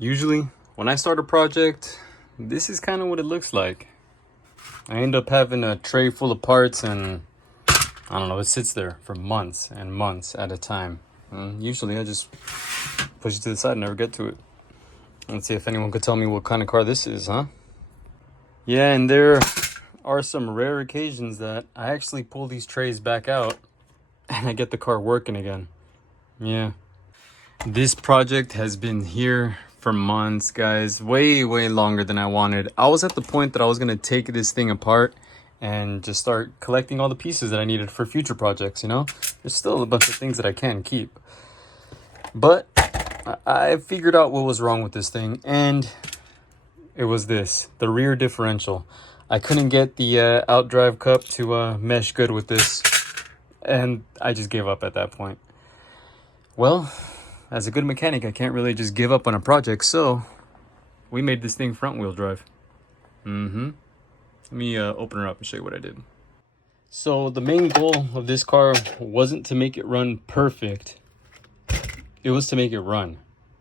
Usually, when I start a project, this is kind of what it looks like. I end up having a tray full of parts and I don't know, it sits there for months and months at a time. And usually I just push it to the side and never get to it. Let's see if anyone could tell me what kind of car this is, huh? Yeah, and there are some rare occasions that I actually pull these trays back out and I get the car working again. Yeah. This project has been here for months, guys. Way longer than I wanted. I was at the point that I was going to take this thing apart and just start collecting all the pieces that I needed for future projects, you know? There's still a bunch of things that I can keep. But I figured out what was wrong with this thing, and it was this, the rear differential. I couldn't get the outdrive cup to mesh good with this, and I just gave up at that point. Well, as a good mechanic, I can't really just give up on a project, so we made this thing front wheel drive. Let me open her up and show you what I did. So the main goal of this car wasn't to make it run perfect. It was to make it run.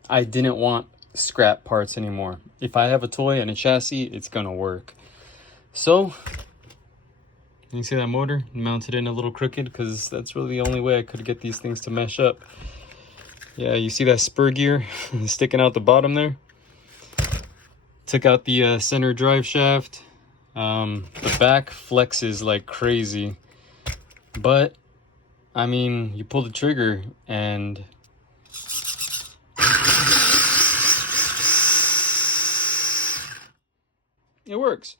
I didn't want scrap parts anymore. If I have a toy and a chassis, it's gonna work. So, you see that motor? Mounted in a little crooked because that's really the only way I could get these things to mesh up. Yeah, you see that spur gear sticking out the bottom there? Took out the center drive shaft. The back flexes like crazy, but I mean, you pull the trigger and it works.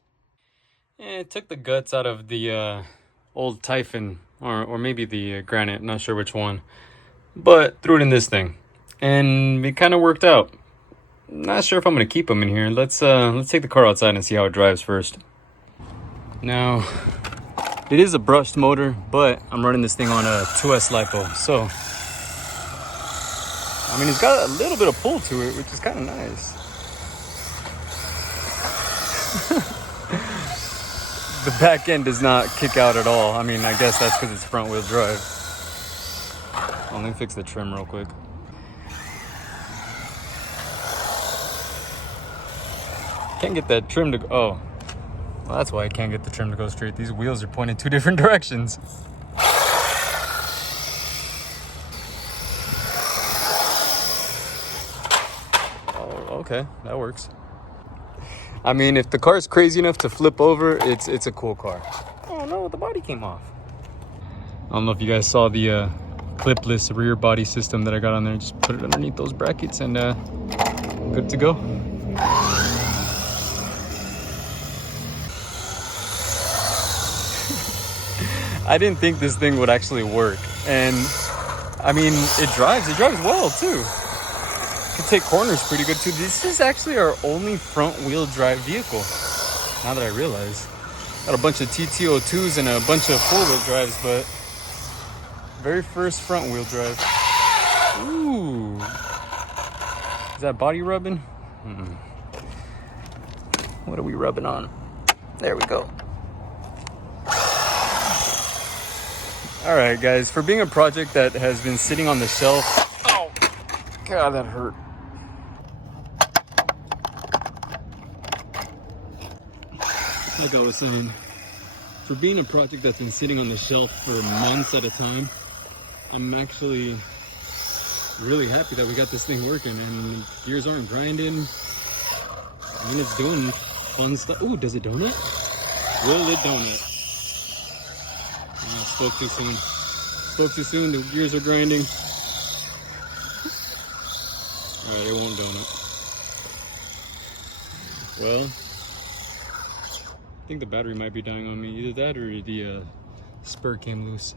And it took the guts out of the old Typhon, or maybe the Granite, not sure which one, but threw it in this thing, and it kind of worked out. Not sure if I'm gonna keep them in here. Let's take the car outside and see how it drives first. Now, it is a brushed motor, but I'm running this thing on a 2S lipo, so I mean, it's got a little bit of pull to it, which is kind of nice. The back end does not kick out at all. I mean, I guess that's because it's front wheel drive. Let me fix the trim real quick. Can't get that trim to go. Oh, well, that's why I can't get the trim to go straight. These wheels are pointing two different directions. Oh, okay, that works. I mean, if the car is crazy enough to flip over, it's a cool car. Oh no, the body came off. I don't know if you guys saw the clipless rear body system that I got on there. Just put it underneath those brackets and good to go. I didn't think this thing would actually work, and I mean, it drives well too. Could take corners pretty good too. This is actually our only front wheel drive vehicle, now that I realize. Got a bunch of TT02s and a bunch of four wheel drives, but very first front wheel drive. Ooh, is that body rubbing? What are we rubbing on? There we go. All right, guys, for being a project that has been sitting on the shelf, oh, God, that hurt. Like I was saying, for being a project that's been sitting on the shelf for months at a time, I'm actually really happy that we got this thing working and gears aren't grinding. I mean, it's doing fun stuff. Ooh, does it donut? Will it donut? Spoke too soon. Spoke too soon, the gears are grinding. Alright, it won't donut. Well, I think the battery might be dying on me. Either that or the spur came loose.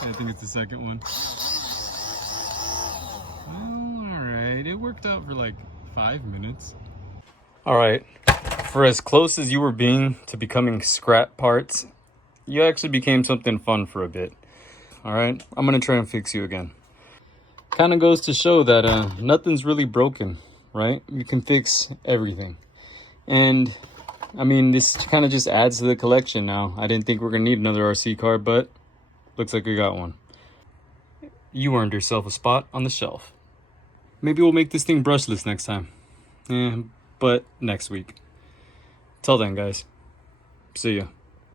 I think it's the second one. Alright, it worked out for like 5 minutes. Alright. For as close as you were being to becoming scrap parts, you actually became something fun for a bit. Alright, I'm gonna try and fix you again. Kind of goes to show that nothing's really broken, right? You can fix everything. And I mean, this kind of just adds to the collection now. I didn't think we were gonna need another RC car, but looks like we got one. you earned yourself a spot on the shelf. Maybe we'll make this thing brushless next time. But next week. Till then, guys. See ya.